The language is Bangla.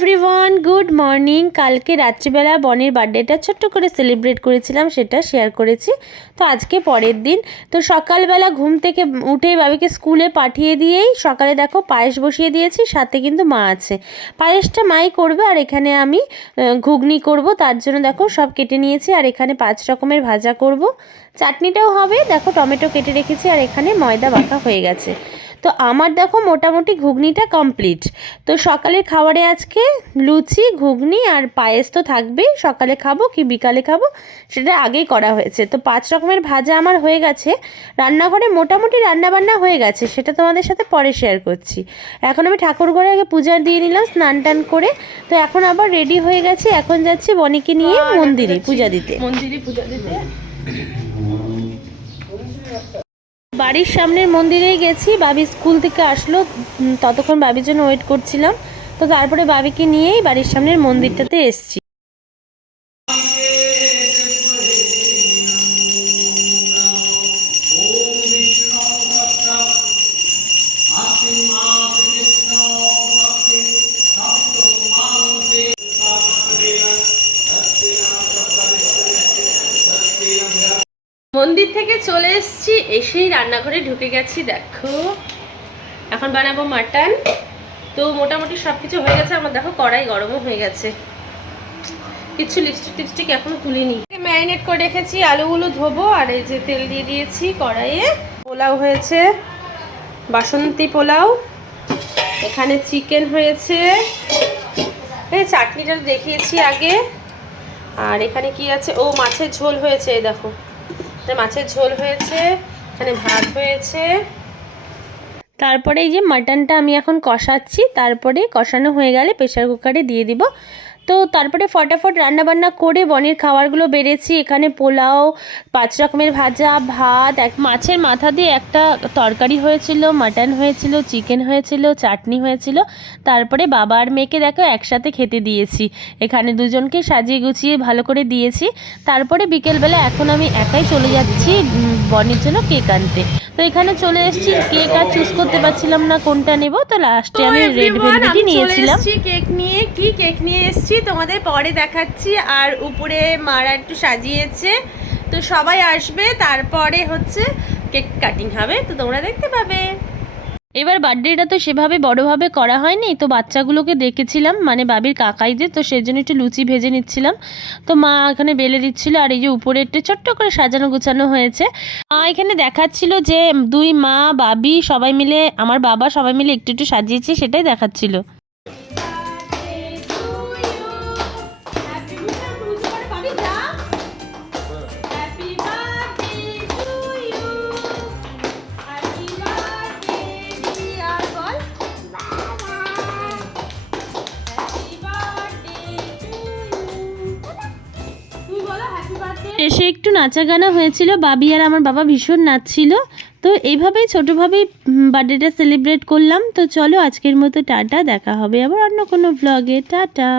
এভরিওয়ান গুড মর্নিং কালকে রাত্রিবেলা বনের বার্থডেটা ছোট্ট করে সেলিব্রেট করেছিলাম, সেটা শেয়ার করেছি। তো আজকে পরের দিন, তো সকালবেলা ঘুম থেকে উঠেই বাবিকে স্কুলে পাঠিয়ে দিয়েই সকালে দেখো পায়েস বসিয়ে দিয়েছি, সাথে কিন্তু মা আছে। পায়েসটা মাই করবে আর এখানে আমি ঘুগনি করব, তার জন্য দেখো সব কেটে নিয়েছি আর এখানে পাঁচ রকমের ভাজা করব। চাটনিটাও হবে, দেখো টমেটো কেটে রেখেছি আর এখানে ময়দা মাখা হয়ে গেছে। তো আমার দেখো মোটামুটি ঘুগনিটা কমপ্লিট তো সকালের খাবারে আজকে লুচি ঘুগনি আর পায়েস তো থাকবেই। সকালে খাব কি বিকালে খাব? সেটা আগেই করা হয়েছে। তো পাঁচ রকমের ভাজা আমার হয়ে গেছে। রান্নাঘরে মোটামুটি রান্নাবান্না হয়ে গেছে। সেটা তোমাদের সাথে পরে শেয়ার করছি। এখন আমি ঠাকুর ঘরে আগে পূজা দিয়ে নিলাম স্নান টান করে। তো এখন আবার রেডি হয়ে গেছি। এখন যাচ্ছি বনিকে নিয়ে মন্দিরে পূজা দিতে। মন্দিরে পূজা দিতে। বাড়ির সামনের মন্দিরেই গেছি। বাবি স্কুল থেকে আসলো। ততক্ষণ বাবির জন্য ওয়েট করছিলাম। তো তারপরে বাবিকে নিয়েই বাড়ির সামনের মন্দিরটাতে এসছি। মন্দির থেকে চলে এসেছি, এসেই রান্নাঘরে ঢুকে গেছি, দেখো। এখন বানাবো মাটন। তো মোটামুটি সব কিছু হয়ে গেছে, আমার দেখো কড়াই গরমও হয়ে গেছে। কিছু লিপস্টিক টিপস্টিক এখনও তুলিনি। ম্যারিনেট করে রেখেছি, আলুগুলো ধোবো, আর এই যে তেল দিয়ে দিয়েছি কড়াইয়ে। পোলাও হয়েছে, বাসন্তী পোলাও, এখানে চিকেন হয়েছে। এই চাটনিটা দেখিয়েছি আগে। আর এখানে কি আছে? ও, মাছের ঝোল হয়েছে দেখো। মাছের ঝোল হয়েছে, এখানে ভাত হয়েছে। তারপরে এই যে মাটনটা আমি এখন কষাচ্ছি, তারপরে কষানো হয়ে গেলে প্রেশার কুকারে দিয়ে দিব। তো তারপরে ফটাফট রান্নাবান্না করে বনের খাবারগুলো বেড়েছি। এখানে পোলাও, পাঁচ রকমের ভাজা, ভাত, এক মাছের মাথা দিয়ে একটা তরকারি হয়েছিল, মাটন হয়েছিল, চিকেন হয়েছিল, চাটনি হয়েছিল। তারপরে বাবা আর মেয়েকে দেখো একসাথে খেতে দিয়েছি। এখানে দুজনকে সাজিয়ে গুছিয়ে ভালো করে দিয়েছি। তারপরে বিকেলবেলা এখন আমি একাই চলে যাচ্ছি বনের জন্য কেক আনতে। তো এখানে চলে এসেছি কেক আর চুজ করতে পারছিলাম না কোনটা নেব তো লাস্টে আমি রেড ভেলভেটই নিয়েছিলাম। কেক নিয়ে। কি কেক নিয়ে এসেছি তোমাদের পরে দেখাচ্ছি আর উপরে মারা একটু সাজিয়েছে। তো সবাই আসবে তারপরে হচ্ছে কেক কাটিং হবে তো তোমরা দেখতে পাবে। এবার বার্থডেটা তো সেভাবে বড়োভাবে করা হয়নি, তো বাচ্চাগুলোকে দেখেছিলাম মানে বাবির কাকাইদের, তো সেই জন্য একটু লুচি ভেজে নিচ্ছিলাম। তো মা এখানে বেলে দিচ্ছিল, আর এই যে উপরে একটু ছোট্ট করে সাজানো গোছানো হয়েছে। মা এখানে দেখাচ্ছিল যে দুই মা, বাবি সবাই মিলে, আমার বাবা সবাই মিলে একটু একটু সাজিয়েছে, সেটাই দেখাচ্ছিল। শেষে একটু নাচা গানা হয়েছিল। বাবি আর আমার বাবা ভীষণ নাচছিল। তো এইভাবেই ছোটোভাবেই বার্থডেটা সেলিব্রেট করলাম। তো চলো আজকের মতো টাটা, দেখা হবে আবার অন্য কোনো ব্লগে টাটা।